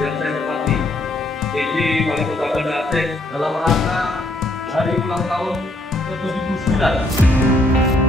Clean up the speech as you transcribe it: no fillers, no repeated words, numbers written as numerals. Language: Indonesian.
yang saya hormati PJ Wali Kota Banda Aceh dalam rangka hari ulang tahun ke-79